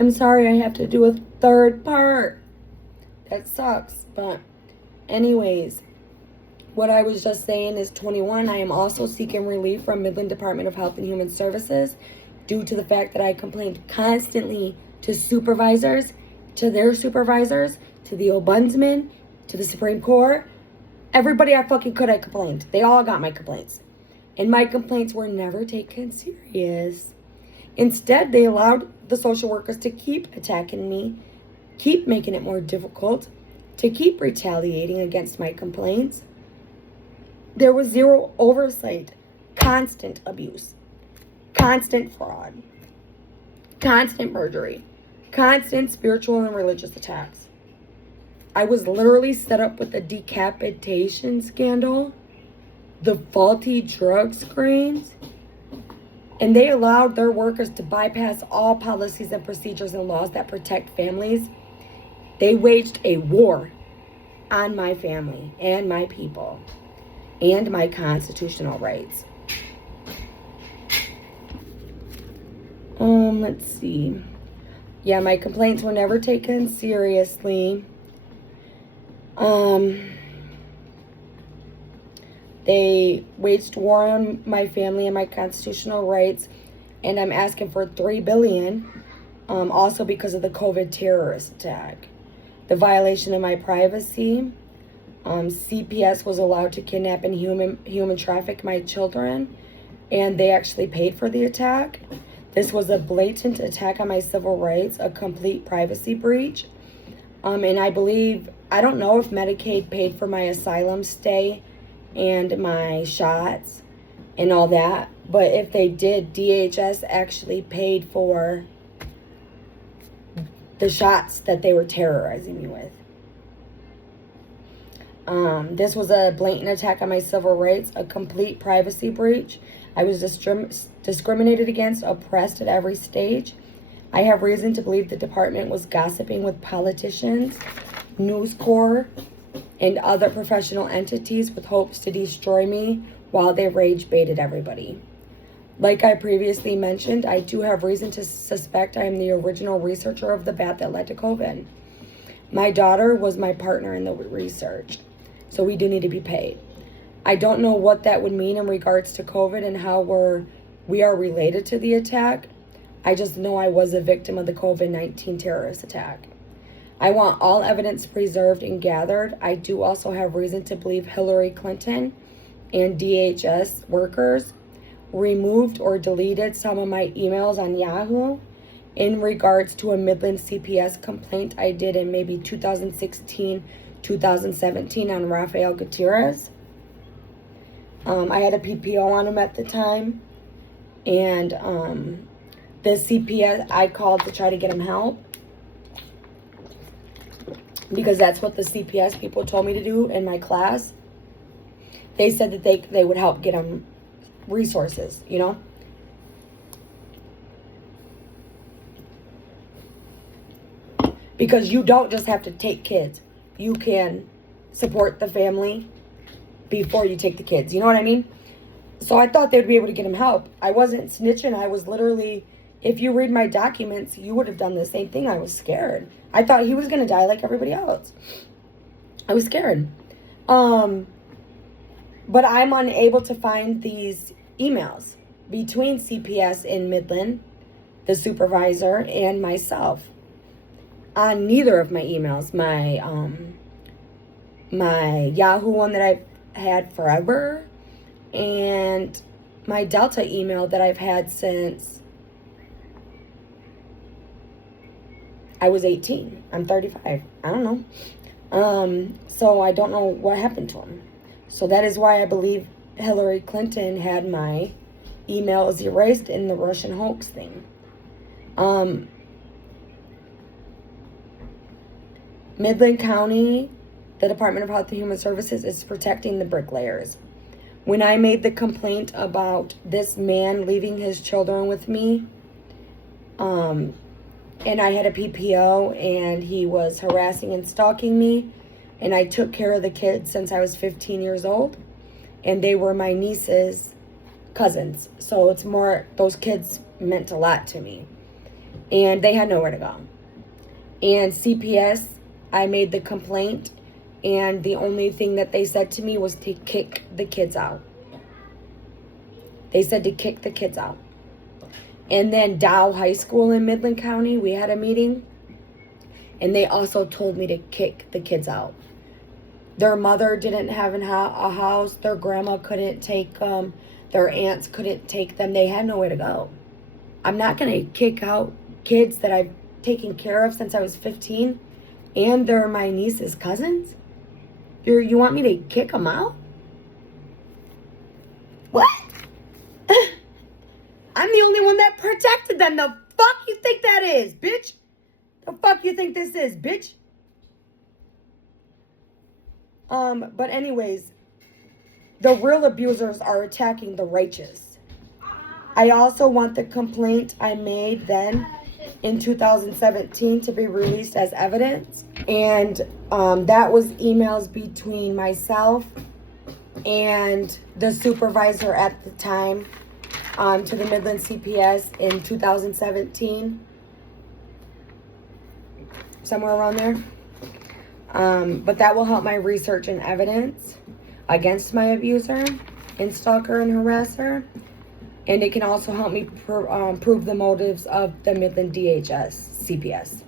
I'm sorry I have to do a third part. That sucks. But anyways, what I was just saying is 21, I am also seeking relief from Midland Department of Health and Human Services due to the fact that I complained constantly to supervisors, to their supervisors, to the ombudsman, to the Supreme Court. Everybody I fucking could, I complained. They all got my complaints. And my complaints were never taken serious. Instead, they allowed the social workers to keep attacking me, keep making it more difficult, to keep retaliating against my complaints. There was zero oversight, constant abuse, constant fraud, constant perjury, constant spiritual and religious attacks. I was literally set up with the decapitation scandal, the faulty drug screens, and they allowed their workers to bypass all policies and procedures and laws that protect families. They waged a war on my family and my people and my constitutional rights. Let's see. Yeah, my complaints were never taken seriously. They waged war on my family and my constitutional rights, and I'm asking for $3 billion, also because of the COVID terrorist attack. The violation of my privacy. CPS was allowed to kidnap and human traffic my children, and they actually paid for the attack. This was a blatant attack on my civil rights, a complete privacy breach. And I don't know if Medicaid paid for my asylum stay and my shots and all that, but if they did, DHS actually paid for the shots that they were terrorizing me with. This was a blatant attack on my civil rights, a complete privacy breach. I was discriminated against, oppressed at every stage. I have reason to believe the department was gossiping with politicians, News Corps, and other professional entities with hopes to destroy me while they rage baited everybody. Like I previously mentioned, I do have reason to suspect I am the original researcher of the bat that led to COVID. My daughter was my partner in the research, so we do need to be paid. I don't know what that would mean in regards to COVID and how we are related to the attack. I just know I was a victim of the COVID-19 terrorist attack. I want all evidence preserved and gathered. I do also have reason to believe Hillary Clinton and DHS workers removed or deleted some of my emails on Yahoo in regards to a Midland CPS complaint I did in maybe 2016, 2017 on Rafael Gutierrez. I had a PPO on him at the time, and the CPS, I called to try to get him help because that's what the CPS people told me to do in my class. They said that they would help get him resources, you know. Because you don't just have to take kids. You can support the family before you take the kids. You know what I mean? So I thought they'd be able to get him help. I wasn't snitching. I was literally, if you read my documents, you would have done the same thing. I was scared. I thought he was going to die like everybody else. I was scared. But I'm unable to find these emails between CPS in Midland, the supervisor, and myself. On neither of my emails. My Yahoo one that I've had forever, and my Delta email that I've had since I was 18. I'm 35. I don't know. So I don't know what happened to him. So that is why I believe Hillary Clinton had my emails erased in the Russian hoax thing. Midland County, the Department of Health and Human Services, is protecting the bricklayers. When I made the complaint about this man leaving his children with me, and I had a PPO, and he was harassing and stalking me, and I took care of the kids since I was 15 years old, and they were my niece's cousins. So it's more, those kids meant a lot to me. and they had nowhere to go. And CPS, I made the complaint, and the only thing that they said to me was to kick the kids out. They said to kick the kids out. And then Dow High School in Midland County, we had a meeting, and they also told me to kick the kids out. Their mother didn't have a house. Their grandma couldn't take them. Their aunts couldn't take them. They had nowhere to go. I'm not going to kick out kids that I've taken care of since I was 15, and they're my niece's cousins. You want me to kick them out? What? I'm the only one that protected them. The fuck you think that is, bitch? The fuck you think this is, bitch? But anyways, the real abusers are attacking the righteous. I also want the complaint I made then in 2017 to be released as evidence. And that was emails between myself and the supervisor at the time to the Midland CPS in 2017. Somewhere around there. But that will help my research and evidence against my abuser and stalker and harasser. And it can also help me prove the motives of the Midland DHS CPS.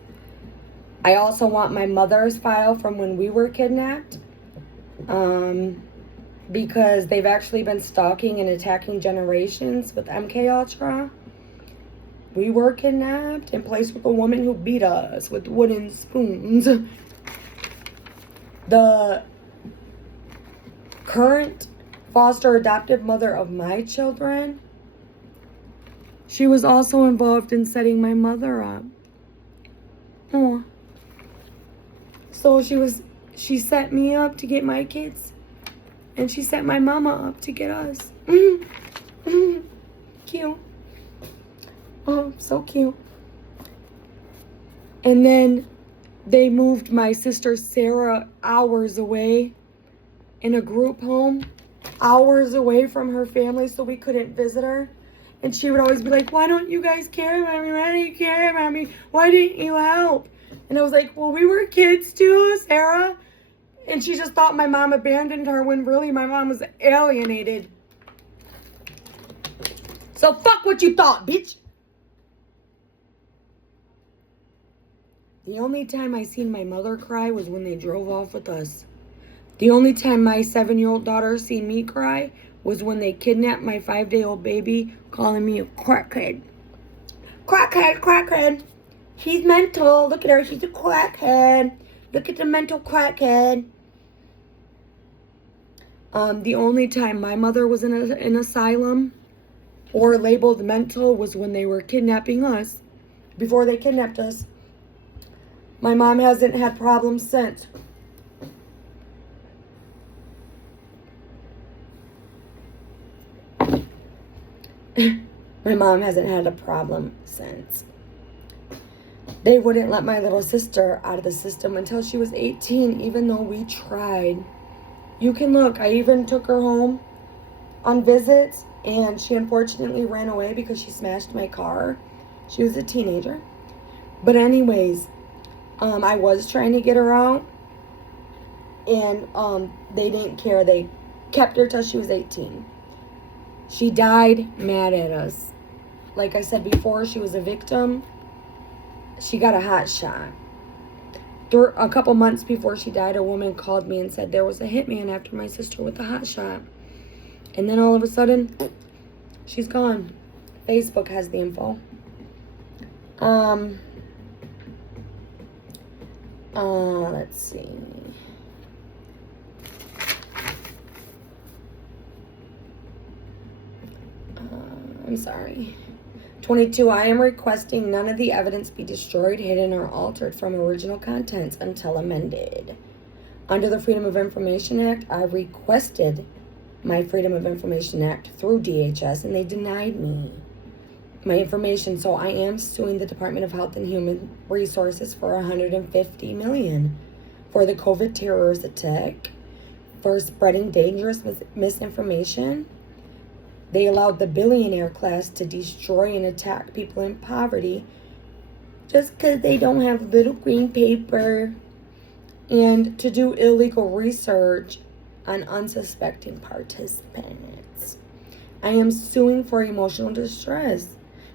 I also want my mother's file from when we were kidnapped. Because they've actually been stalking and attacking generations with MK Ultra. We were kidnapped and placed with a woman who beat us with wooden spoons. The current foster adoptive mother of my children, she was also involved in setting my mother up. Oh. So she set me up to get my kids, and she set my mama up to get us. Cute. Oh, so cute. And then they moved my sister Sarah hours away in a group home, hours away from her family, so we couldn't visit her. And she would always be like, why don't you guys care about me? Why don't you care about me? Why didn't you help? And I was like, well, we were kids too, Sarah. And she just thought my mom abandoned her when really my mom was alienated. So fuck what you thought, bitch. The only time I seen my mother cry was when they drove off with us. The only time my 7-year-old daughter seen me cry was when they kidnapped my 5-day-old baby, calling me a crackhead. Crackhead, crackhead. She's mental. Look at her. She's a crackhead. Look at the mental crackhead. The only time my mother was in an asylum or labeled mental was when they were kidnapping us. Before they kidnapped us. My mom hasn't had problems since. My mom hasn't had a problem since. They wouldn't let my little sister out of the system until she was 18, even though we tried. You can look, I even took her home on visits, and she unfortunately ran away because she smashed my car. She was a teenager. But anyways, I was trying to get her out, and they didn't care. They kept her till she was 18. She died mad at us. Like I said before, she was a victim. She got a hot shot. A couple months before she died, a woman called me and said there was a hitman after my sister with a hot shot. And then all of a sudden, she's gone. Facebook has the info. Let's see. I'm sorry. 22, I am requesting none of the evidence be destroyed, hidden, or altered from original contents until amended. Under the Freedom of Information Act, I requested my Freedom of Information Act through DHS, and they denied me my information. So I am suing the Department of Health and Human Resources for $150 million for the COVID terrorist attack, for spreading dangerous misinformation. They allowed the billionaire class to destroy and attack people in poverty just because they don't have little green paper, and to do illegal research on unsuspecting participants. I am suing for emotional distress.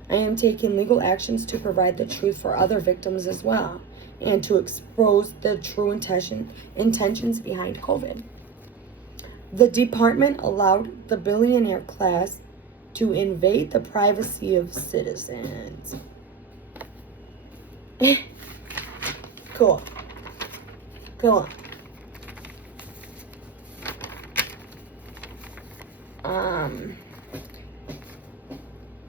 I am taking legal actions to provide the truth for other victims as well, and to expose the true intentions behind COVID. The department allowed the billionaire class to invade the privacy of citizens. Cool.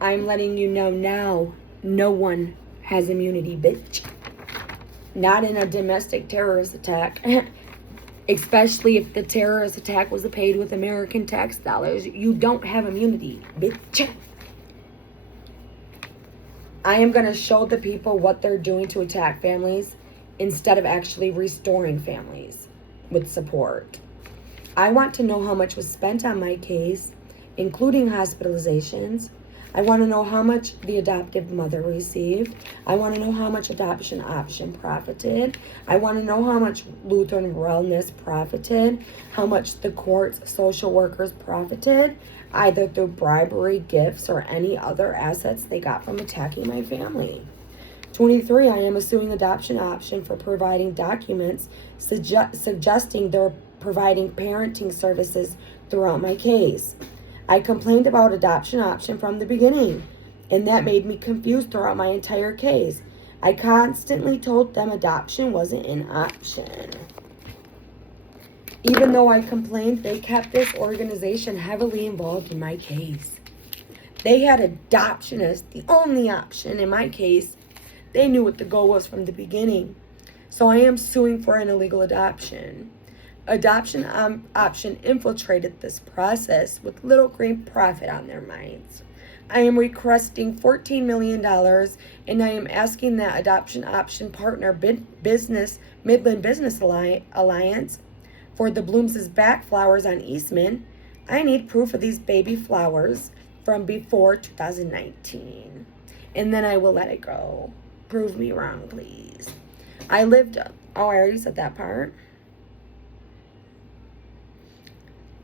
I'm letting you know now, no one has immunity, bitch. Not in a domestic terrorist attack. Especially if the terrorist attack was paid with American tax dollars. You don't have immunity, bitch. I am going to show the people what they're doing to attack families instead of actually restoring families with support. I want to know how much was spent on my case, including hospitalizations. I want to know how much the adoptive mother received. I want to know how much Adoption Option profited. I want to know how much Lutheran Wellness profited, how much the court's social workers profited, either through bribery, gifts, or any other assets they got from attacking my family. 23, I am suing Adoption Option for providing documents suggesting they're providing parenting services throughout my case. I complained about Adoption Option from the beginning, and that made me confused throughout my entire case. I constantly told them adoption wasn't an option. Even though I complained, they kept this organization heavily involved in my case. They had adoption as the only option in my case. They knew what the goal was from the beginning. So I am suing for an illegal adoption. Adoption Option infiltrated this process with little green profit on their minds. I am requesting $14 million, and I am asking that Adoption Option partner Midland Business Alliance for the Blooms' back flowers on Eastman. I need proof of these baby flowers from before 2019, and then I will let it go. Prove me wrong, please. I already said that part.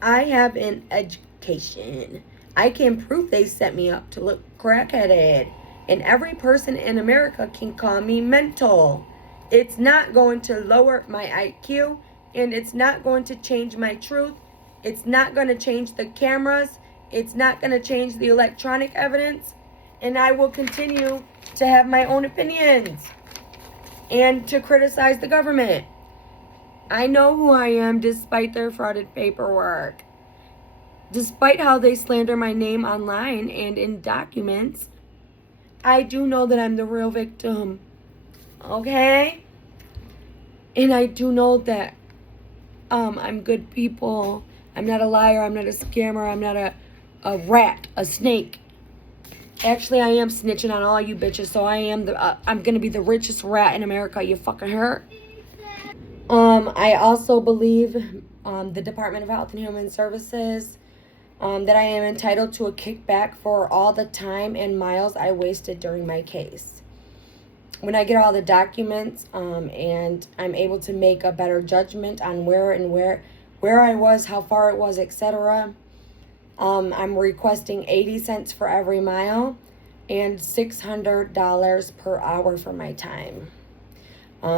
I have an education. I can prove they set me up to look crackheaded. And every person in America can call me mental. It's not going to lower my IQ, and it's not going to change my truth. It's not going to change the cameras. It's not going to change the electronic evidence. And I will continue to have my own opinions and to criticize the government. I know who I am despite their frauded paperwork. Despite how they slander my name online and in documents, I do know that I'm the real victim. Okay? And I do know that I'm good people. I'm not a liar. I'm not a scammer. I'm not a rat, a snake. Actually, I am snitching on all you bitches, so I'm going to be the richest rat in America. You fucking heard? I also believe the Department of Health and Human Services, that I am entitled to a kickback for all the time and miles I wasted during my case. When I get all the documents, and I'm able to make a better judgment on where I was, how far it was, etc., I'm requesting 80 cents for every mile and $600 per hour for my time.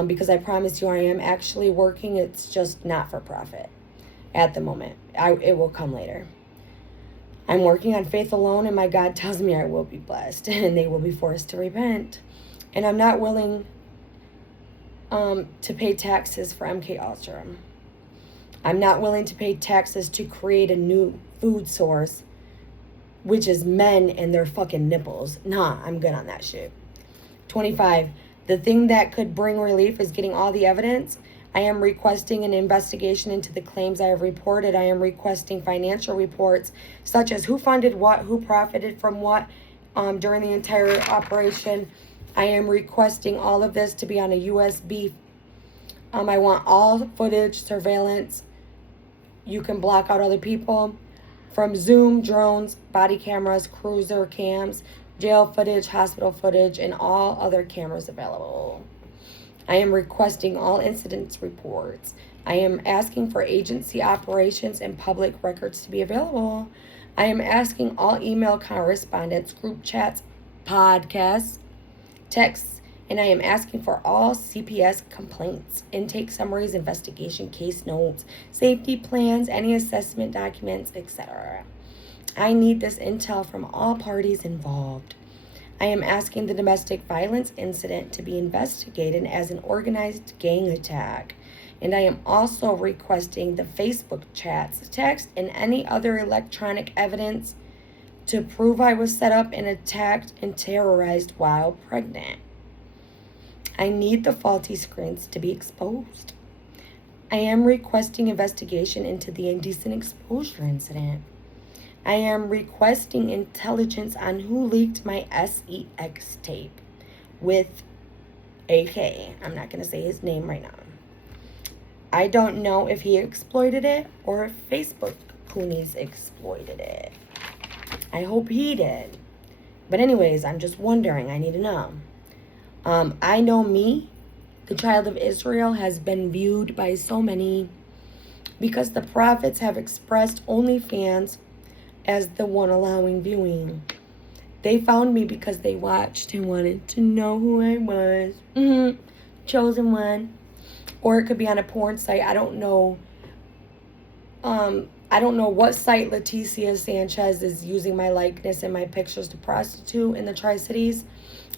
Because I promise you I am actually working. It's just not for profit at the moment. It will come later. I'm working on faith alone, and my God tells me I will be blessed, and they will be forced to repent. And I'm not willing to pay taxes for MK Ultra. I'm not willing to pay taxes to create a new food source, which is men and their fucking nipples. Nah, I'm good on that shit. 25. The thing that could bring relief is getting all the evidence. I am requesting an investigation into the claims I have reported. I am requesting financial reports, such as who funded what, who profited from what during the entire operation. I am requesting all of this to be on a USB. I want all footage, surveillance. You can block out other people from Zoom, drones, body cameras, cruiser cams, jail footage, hospital footage, and all other cameras available. I am requesting all incidents reports. I am asking for agency operations and public records to be available. I am asking all email correspondence, group chats, podcasts, texts, and I am asking for all CPS complaints, intake summaries, investigation case notes, safety plans, any assessment documents, etc. I need this intel from all parties involved. I am asking the domestic violence incident to be investigated as an organized gang attack. And I am also requesting the Facebook chats, text, and any other electronic evidence to prove I was set up and attacked and terrorized while pregnant. I need the faulty screens to be exposed. I am requesting investigation into the indecent exposure incident. I am requesting intelligence on who leaked my SEX tape with AK. I'm not going to say his name right now. I don't know if he exploited it or if Facebook Coonies exploited it. I hope he did. But anyways, I'm just wondering. I need to know. I know me, the child of Israel, has been viewed by so many because the prophets have expressed OnlyFans as the one allowing viewing. They found me because they watched and wanted to know who I was. Chosen one. Or it could be on a porn site. I don't know. I don't know what site Leticia Sanchez is using my likeness and my pictures to prostitute in the Tri-Cities.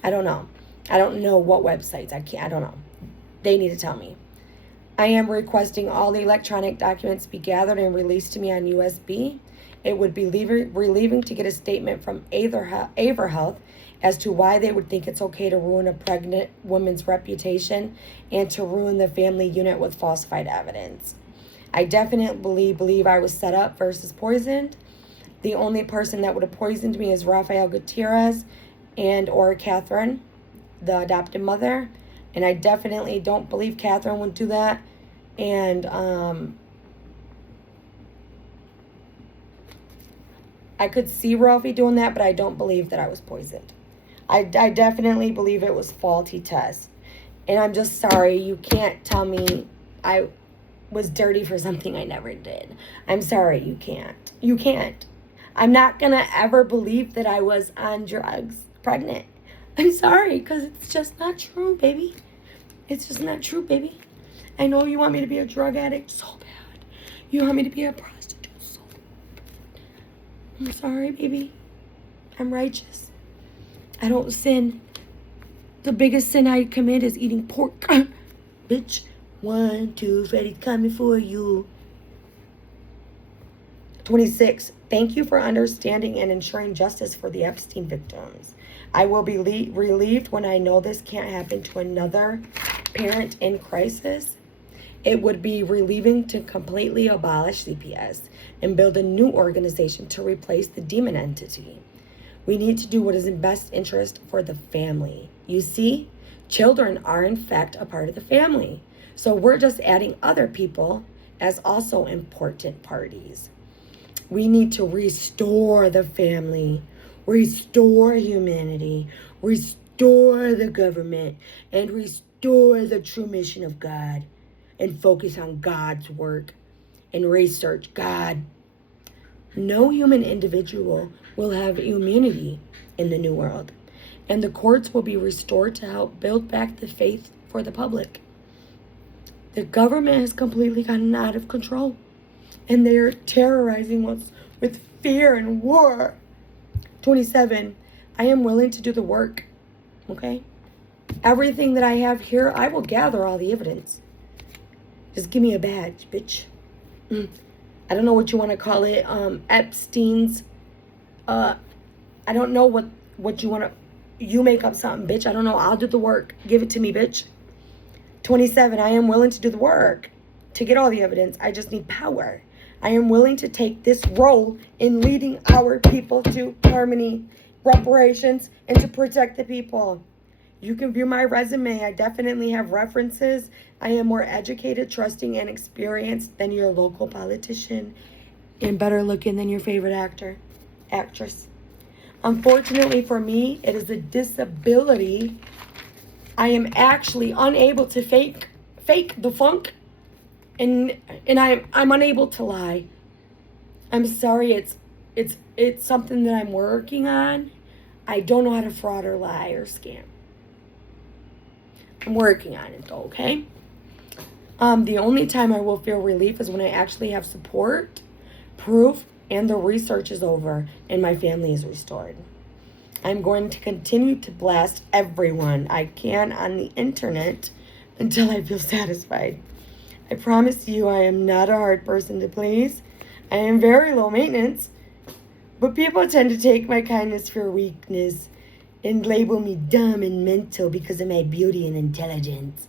I don't know. I don't know what websites. I don't know. They need to tell me. I am requesting all the electronic documents be gathered and released to me on USB. It would be relieving to get a statement from AverHealth as to why they would think it's okay to ruin a pregnant woman's reputation and to ruin the family unit with falsified evidence. I definitely believe I was set up versus poisoned. The only person that would have poisoned me is Rafael Gutierrez and or Catherine, the adopted mother. And I definitely don't believe Catherine would do that. And I could see Ralphie doing that, but I don't believe that I was poisoned. I definitely believe it was faulty tests. And I'm just sorry, you can't tell me I was dirty for something I never did. I'm sorry, you can't. You can't. I'm not going to ever believe that I was on drugs, pregnant. I'm sorry, because it's just not true, baby. It's just not true, baby. I know you want me to be a drug addict so bad. You want me to be a prostitute so bad. I'm sorry, baby. I'm righteous. I don't sin. The biggest sin I commit is eating pork. Bitch. 1, 2, Freddy's coming for you. 26. Thank you for understanding and ensuring justice for the Epstein victims. I will be relieved when I know this can't happen to another parent in crisis. It would be relieving to completely abolish CPS and build a new organization to replace the demon entity. We need to do what is in best interest for the family. You see, children are in fact a part of the family. So we're just adding other people as also important parties. We need to restore the family, restore humanity, restore the government, and restore the true mission of God, and focus on God's work and research God. No human individual will have immunity in the new world, and the courts will be restored to help build back the faith for the public. The government has completely gotten out of control, and they are terrorizing us with fear and war. 27, I am willing to do the work, okay? Everything that I have here, I will gather all the evidence. Just give me a badge, bitch. I don't know what you want to call it. Epstein's, I don't know what you want to, you make up something, bitch. I don't know. I'll do the work. Give it to me, bitch. 27, I am willing to do the work to get all the evidence. I just need power. I am willing to take this role in leading our people to harmony, reparations, and to protect the people. You can view my resume. I definitely have references. I am more educated, trusting, and experienced than your local politician, and better looking than your favorite actor, actress. Unfortunately for me, it is a disability. I am actually unable to fake the funk, and I'm unable to lie. I'm sorry, it's something that I'm working on. I don't know how to fraud or lie or scam. I'm working on it though, okay? The only time I will feel relief is when I actually have support, proof, and the research is over and my family is restored. I'm going to continue to blast everyone I can on the internet until I feel satisfied. I promise you I am not a hard person to please. I am very low maintenance, but people tend to take my kindness for weakness and label me dumb and mental because of my beauty and intelligence.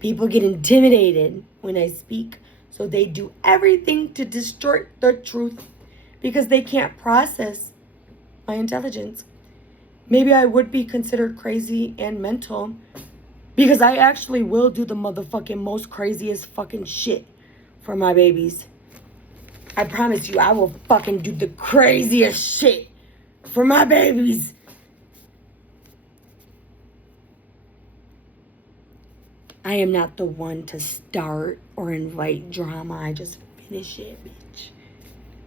People get intimidated when I speak, so they do everything to distort the truth because they can't process my intelligence. Maybe I would be considered crazy and mental because I actually will do the motherfucking most craziest fucking shit for my babies. I promise you, I will fucking do the craziest shit for my babies. I am not the one to start or invite drama. I just finish it, bitch.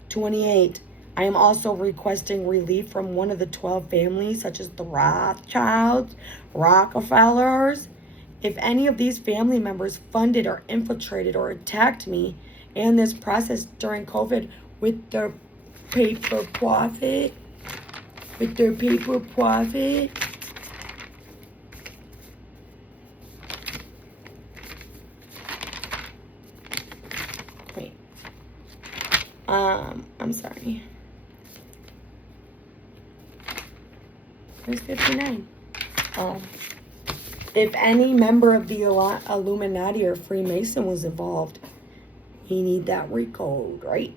28. I am also requesting relief from one of the 12 families, such as the Rothschilds, Rockefellers. If any of these family members funded or infiltrated or attacked me and this process during COVID with their paper profit, wait, I'm sorry. Where's 59? Oh. If any member of the Illuminati or Freemason was involved, we need that recode, right?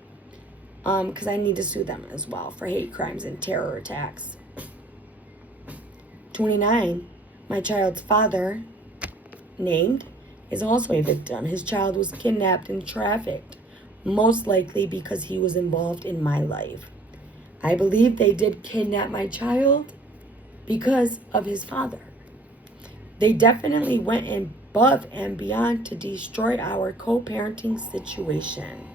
Because I need to sue them as well for hate crimes and terror attacks. 29. My child's father, named, is also a victim. His child was kidnapped and trafficked, most likely because he was involved in my life. I believe they did kidnap my child because of his father. They definitely went above and beyond to destroy our co-parenting situation.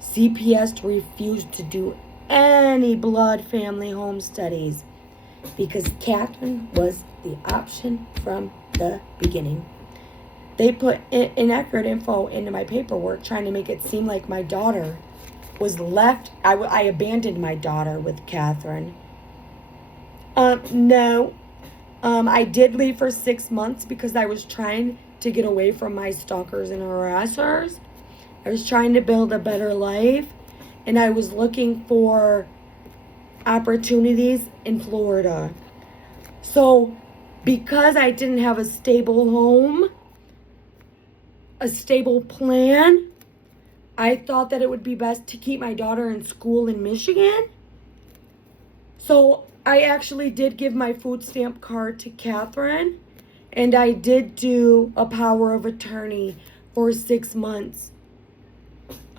CPS refused to do any blood family home studies because Catherine was the option from the beginning. They put inaccurate info into my paperwork trying to make it seem like my daughter was left. I abandoned my daughter with Catherine. No. I did leave for 6 months because I was trying to get away from my stalkers and harassers. I was trying to build a better life, and I was looking for opportunities in Florida. So, because I didn't have a stable home, a stable plan, I thought that it would be best to keep my daughter in school in Michigan. So, I actually did give my food stamp card to Catherine, and I did do a power of attorney for 6 months.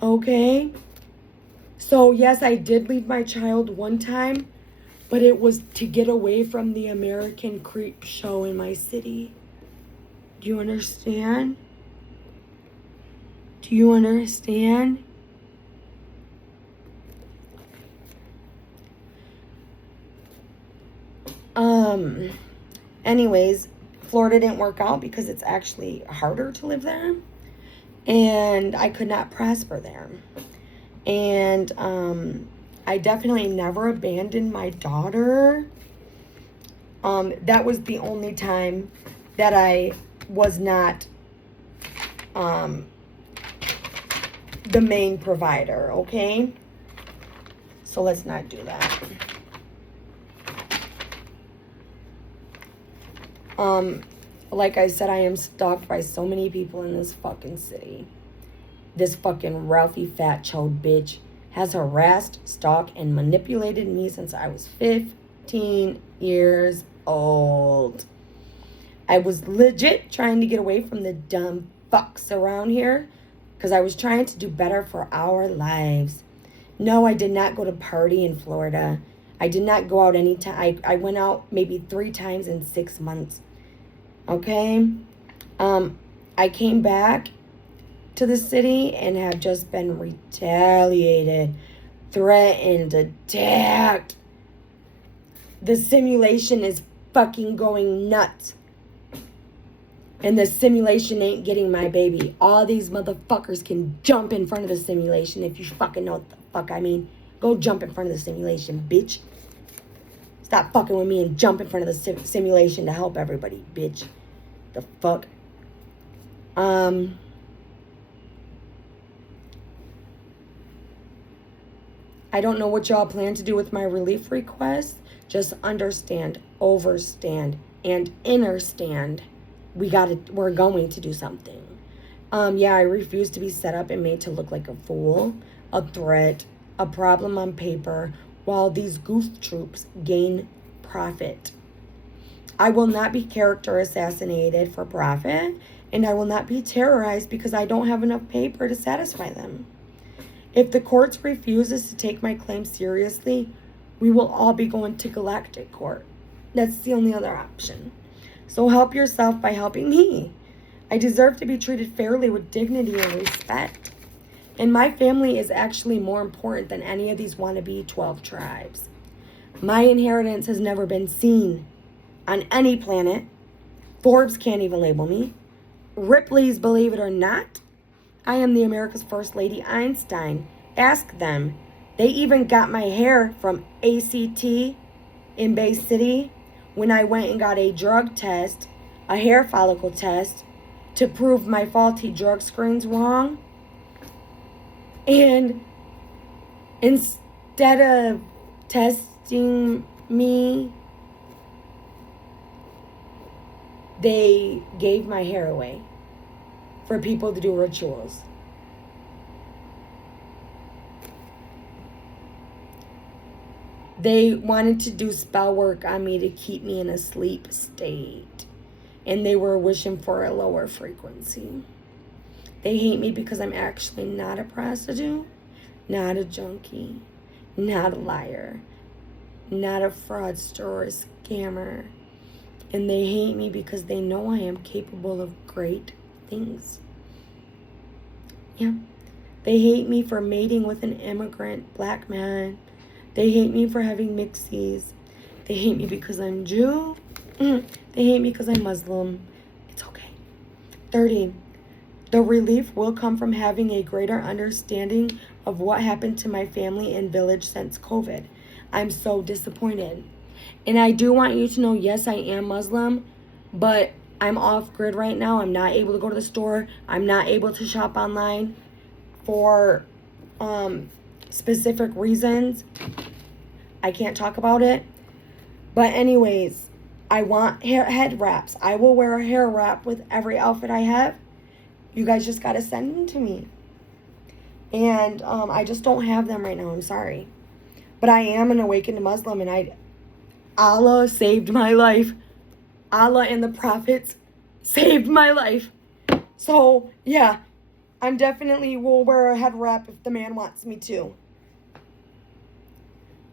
Okay? So, yes, I did leave my child one time, but it was to get away from the American creep show in my city. Do you understand? Do you understand? Anyways, Florida didn't work out because it's actually harder to live there. And I could not prosper there. And I definitely never abandoned my daughter. That was the only time that I was not the main provider, okay? So let's not do that. Like I said, I am stalked by so many people in this fucking city. This fucking Ralphie fat-chode bitch has harassed, stalked, and manipulated me since I was 15 years old. I was legit trying to get away from the dumb fucks around here because I was trying to do better for our lives. No, I did not go to party in Florida. I did not go out any time. I went out maybe 3 times in 6 months. Okay? I came back to the city and have just been retaliated, threatened, attacked. The simulation is fucking going nuts. And the simulation ain't getting my baby. All these motherfuckers can jump in front of the simulation, if you fucking know what the fuck I mean. Go jump in front of the simulation, bitch. Stop fucking with me and jump in front of the simulation to help everybody, bitch. The fuck? I don't know what y'all plan to do with my relief request. Just understand, overstand, and understand. We're going to do something. Yeah, I refuse to be set up and made to look like a fool, a threat, a problem on paper, while these goof troops gain profit. I will not be character assassinated for profit, and I will not be terrorized because I don't have enough paper to satisfy them. If the courts refuses to take my claim seriously, we will all be going to galactic court. That's the only other option. So help yourself by helping me. I deserve to be treated fairly with dignity and respect. And my family is actually more important than any of these wannabe 12 tribes. My inheritance has never been seen on any planet. Forbes can't even label me. Ripley's, believe it or not, I am the America's First Lady Einstein. Ask them. They even got my hair from ACT in Bay City when I went and got a drug test, a hair follicle test, to prove my faulty drug screens wrong. And instead of testing me, they gave my hair away for people to do rituals. They wanted to do spell work on me to keep me in a sleep state. And they were wishing for a lower frequency. They hate me because I'm actually not a prostitute, not a junkie, not a liar, not a fraudster or a scammer. And they hate me because they know I am capable of great things. Yeah. They hate me for mating with an immigrant black man. They hate me for having mixies. They hate me because I'm Jew. They hate me because I'm Muslim. It's okay. 30. The relief will come from having a greater understanding of what happened to my family and village since COVID. I'm so disappointed. And I do want you to know, yes, I am Muslim, but I'm off grid right now. I'm not able to go to the store. I'm not able to shop online for specific reasons. I can't talk about it. But anyways, I want head wraps. I will wear a hair wrap with every outfit I have. You guys just got to send them to me. And I just don't have them right now. I'm sorry. But I am an awakened Muslim, and Allah saved my life. Allah and the prophets saved my life. So, yeah, I'm definitely will wear a head wrap if the man wants me to.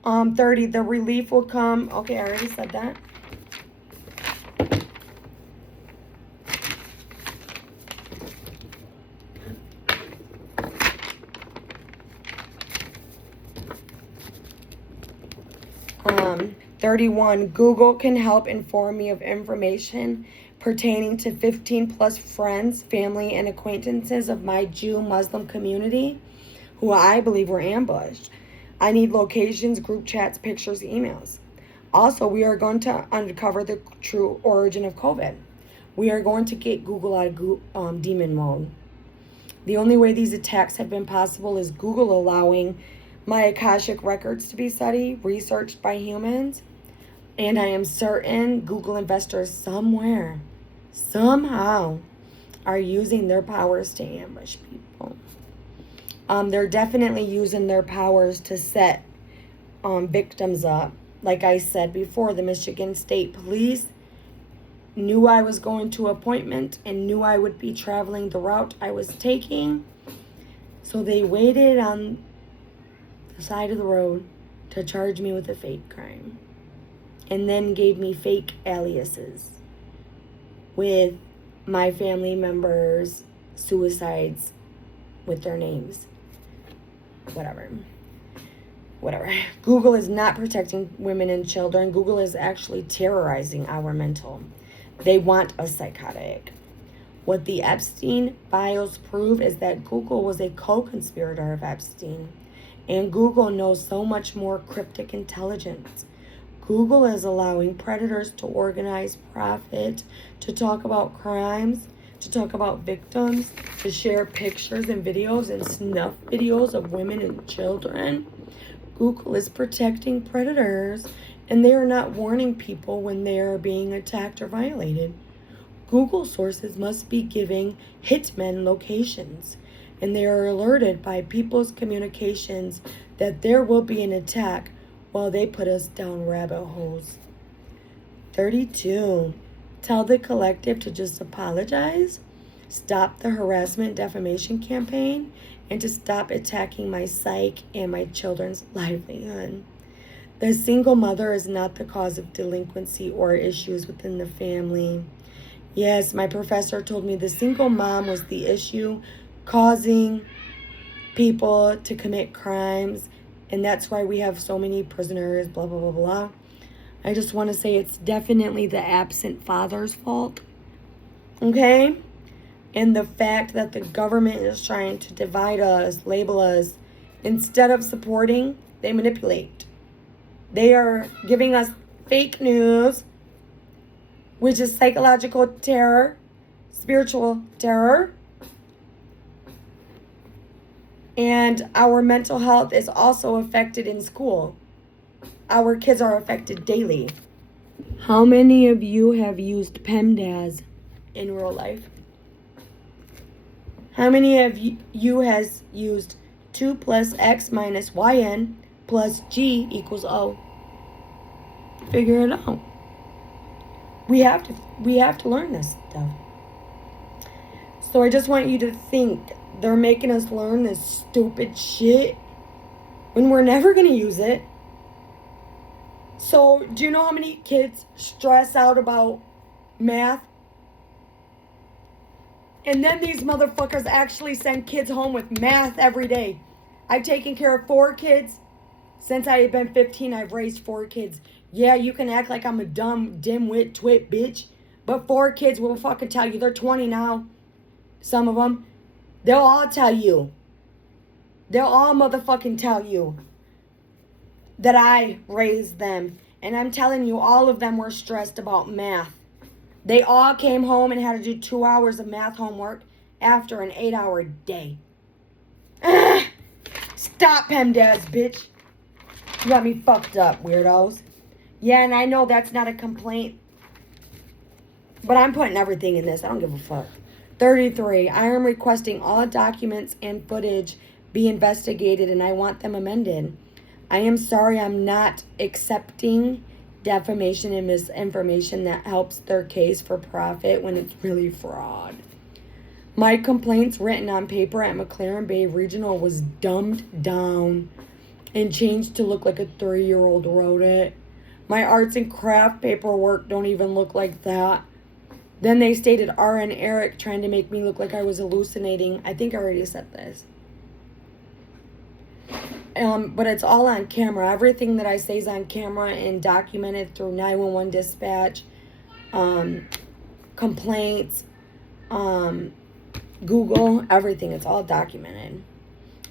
30, the relief will come. Okay, I already said that. Um, 31, Google can help inform me of information pertaining to 15 plus friends, family, and acquaintances of my Jew Muslim community who I believe were ambushed. I need locations, group chats, pictures, emails. Also, we are going to uncover the true origin of COVID. We are going to get Google out of demon mode. The only way these attacks have been possible is Google allowing my Akashic records to be studied, researched by humans. And I am certain Google investors somewhere, somehow, are using their powers to ambush people. They're definitely using their powers to set victims up. Like I said before, the Michigan State Police knew I was going to appointment and knew I would be traveling the route I was taking. So they waited on the side of the road to to charge me with a fake crime. And then gave me fake aliases with my family members' suicides with their names. Whatever. Google is not protecting women and children. Google is actually terrorizing our mental. They want us psychotic. What the Epstein files prove is that Google was a co-conspirator of Epstein. And Google knows so much more cryptic intelligence. Google is allowing predators to organize profit, to talk about crimes, to talk about victims, to share pictures and videos and snuff videos of women and children. Google is protecting predators, and they are not warning people when they are being attacked or violated. Google sources must be giving hitmen locations, and they are alerted by people's communications that there will be an attack while they put us down rabbit holes. 32. Tell the collective to just apologize, stop the harassment defamation campaign, and to stop attacking my psyche and my children's livelihood. The single mother is not the cause of delinquency or issues within the family. Yes, my professor told me the single mom was the issue causing people to commit crimes, and that's why we have so many prisoners, blah, blah, blah, blah. I just want to say it's definitely the absent father's fault, okay? And the fact that the government is trying to divide us, label us, instead of supporting, they manipulate. They are giving us fake news, which is psychological terror, spiritual terror. And our mental health is also affected in school. Our kids are affected daily. How many of you have used PEMDAS in real life? How many of you has used 2 plus x minus yn plus g equals O? Figure it out. We have to learn this stuff. So I just want you to think they're making us learn this stupid shit when we're never going to use it. So do you know how many kids stress out about math? And then these motherfuckers actually send kids home with math every day. I've taken care of 4 kids. Since I have been 15, I've raised 4 kids. Yeah, you can act like I'm a dumb, dimwit, twit bitch. But 4 kids will fucking tell you. They're 20 now. Some of them. They'll all tell you. They'll all motherfucking tell you that I raised them. And I'm telling you, all of them were stressed about math. They all came home and had to do 2 hours of math homework after an 8-hour day. Stop, PEMDAS, bitch. You got me fucked up, weirdos. Yeah, and I know that's not a complaint, but I'm putting everything in this. I don't give a fuck. 33. I am requesting all documents and footage be investigated, and I want them amended. I am sorry I'm not accepting defamation and misinformation that helps their case for profit when it's really fraud. My complaints written on paper at McLaren Bay Regional was dumbed down and changed to look like a 3-year-old wrote it. My arts and craft paperwork don't even look like that. Then they stated R.N. Eric trying to make me look like I was hallucinating. I think I already said this. But it's all on camera. Everything that I say is on camera and documented through 911 dispatch, complaints, Google, everything. It's all documented.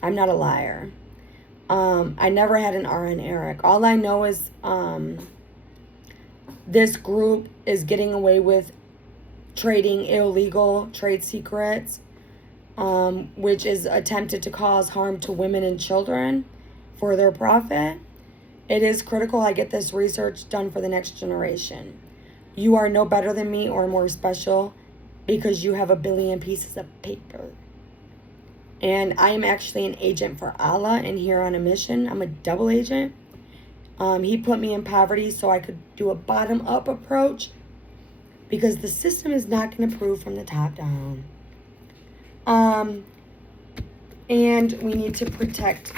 I'm not a liar. I never had an R.N. Eric. All I know is this group is getting away with trading illegal trade secrets, which is attempted to cause harm to women and children for their profit. It is critical I get this research done for the next generation. You are no better than me or more special because you have a billion pieces of paper. And I am actually an agent for Allah and here on a mission. I'm a double agent. He put me in poverty so I could do a bottom-up approach because the system is not going to improve from the top down. And we need to protect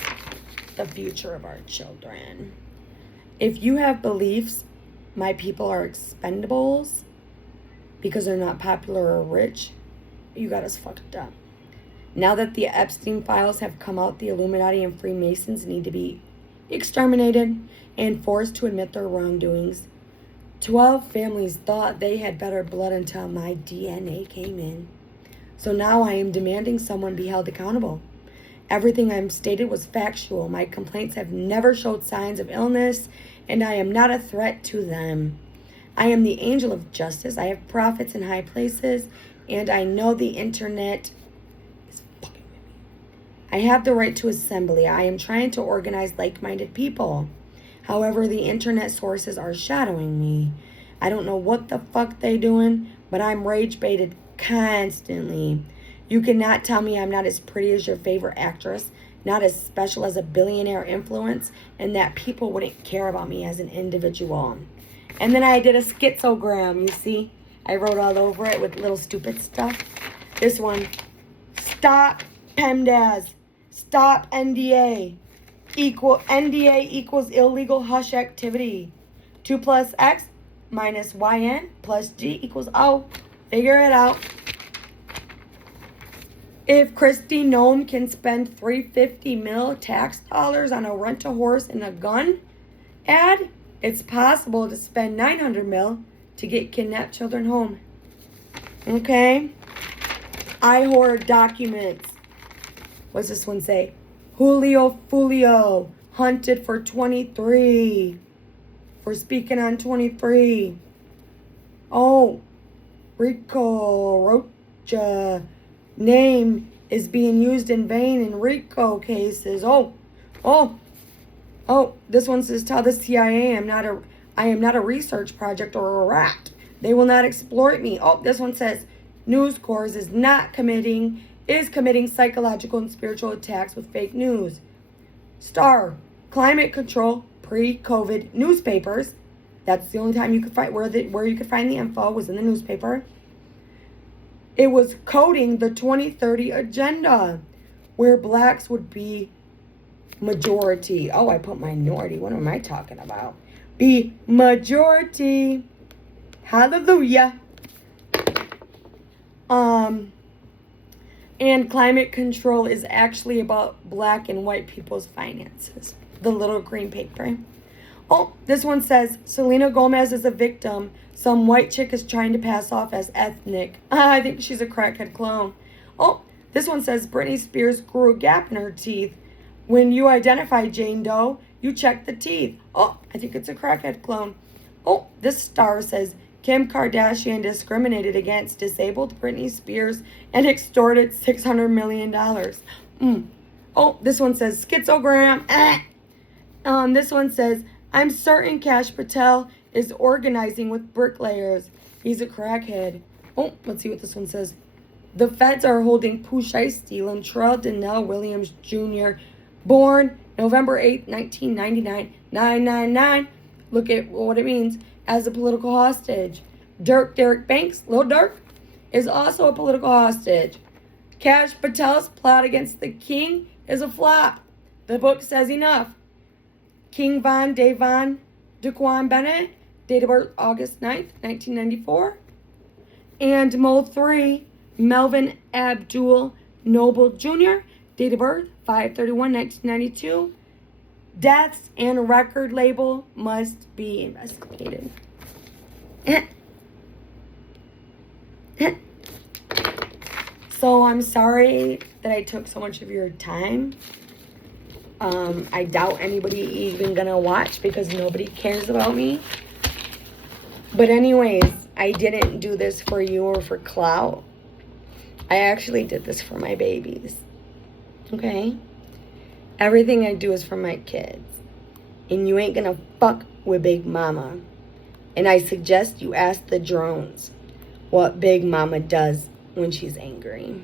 the future of our children. If you have beliefs, my people are expendables because they're not popular or rich, you got us fucked up. Now that the Epstein files have come out, the Illuminati and Freemasons need to be exterminated and forced to admit their wrongdoings. 12 families thought they had better blood until my DNA came in. So now I am demanding someone be held accountable. Everything I'm stated was factual. My complaints have never showed signs of illness, and I am not a threat to them. I am the angel of justice. I have prophets in high places, and I know the internet is fucking with me. I have the right to assembly. I am trying to organize like-minded people. However, the internet sources are shadowing me. I don't know what the fuck they doing, but I'm rage-baited constantly. You cannot tell me I'm not as pretty as your favorite actress, not as special as a billionaire influence, and that people wouldn't care about me as an individual. And then I did a schizogram, you see? I wrote all over it with little stupid stuff. This one, stop PEMDAS, stop NDA equals illegal hush activity. 2 plus X minus YN plus G equals O. Figure it out. If Kristi Noem can spend $350 million tax dollars on a rent-a-horse and a gun ad, it's possible to spend $900 million to get kidnapped children home. Okay? I hoard documents. What's this one say? Julio Fulio hunted for 23. For speaking on 23. Oh, Rico Rocha name is being used in vain in RICO cases. Oh, this one says, tell the CIA I am not a research project or a rat. They will not exploit me. Oh, this one says, News Corps is committing psychological and spiritual attacks with fake news. Star, climate control, pre-COVID newspapers. That's the only time you could find where you could find the info was in the newspaper. It was coding the 2030 agenda, where blacks would be majority. Oh, I put minority. What am I talking about? Be majority. Hallelujah. And climate control is actually about black and white people's finances. The little green paper. Oh, this one says, Selena Gomez is a victim. Some white chick is trying to pass off as ethnic. I think she's a crackhead clone. Oh, this one says, Britney Spears grew a gap in her teeth. When you identify Jane Doe, you check the teeth. Oh, I think it's a crackhead clone. Oh, this star says, Kim Kardashian discriminated against disabled Britney Spears and extorted $600 million. Oh, this one says, schizogram. This one says, I'm certain Kash Patel is organizing with bricklayers. He's a crackhead. Oh, let's see what this one says. The feds are holding Pooh Shiesty, Latrell Donnell Williams Jr., born November 8, 1999, 999. Look at what it means, as a political hostage. Derek Banks, Lil Durk, is also a political hostage. Kash Patel's plot against the king is a flop. The book says enough. King Von Davon Daquan Bennett, date of birth August 9th, 1994. And Mo 3, Melvin Abdul Noble Jr., date of birth 5/31/1992. Deaths and record label must be investigated. So I'm sorry that I took so much of your time. I doubt anybody even gonna watch because nobody cares about me. But anyways, I didn't do this for you or for clout. I actually did this for my babies. Okay? Everything I do is for my kids. And you ain't gonna fuck with Big Mama. And I suggest you ask the drones what Big Mama does when she's angry.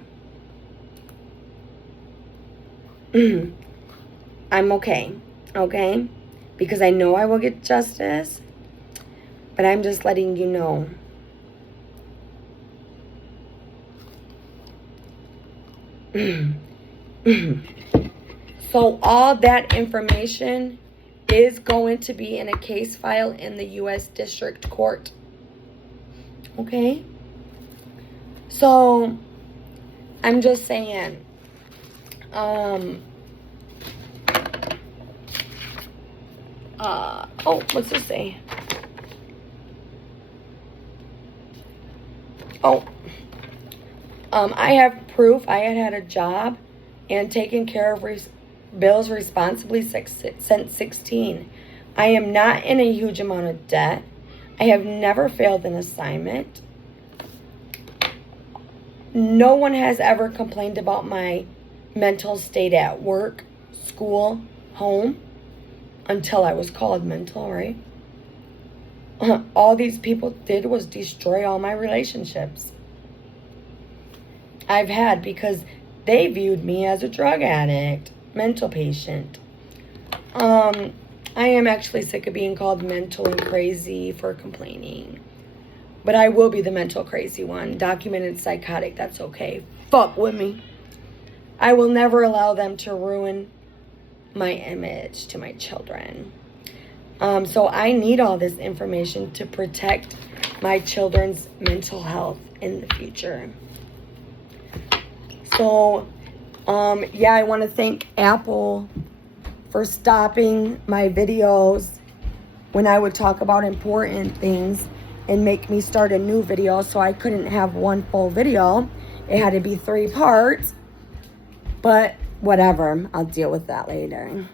I'm okay, because I know I will get justice, but I'm just letting you know. So all that information is going to be in a case file in the U.S. District Court. Okay? So, I'm just saying, what's this say? I have proof I had a job and taken care of bills responsibly since 16. I am not in a huge amount of debt. I have never failed an assignment. No one has ever complained about my mental state at work, school, home, until I was called mental, right? All these people did was destroy all my relationships I've had because they viewed me as a drug addict, mental patient. I am actually sick of being called mentally crazy for complaining. But I will be the mental crazy one. Documented psychotic, that's okay. Fuck with me. I will never allow them to ruin my image to my children. So I need all this information to protect my children's mental health in the future. So, yeah, I want to thank Apple for stopping my videos when I would talk about important things and make me start a new video, so I couldn't have one full video. It had to be 3 parts, but whatever, I'll deal with that later.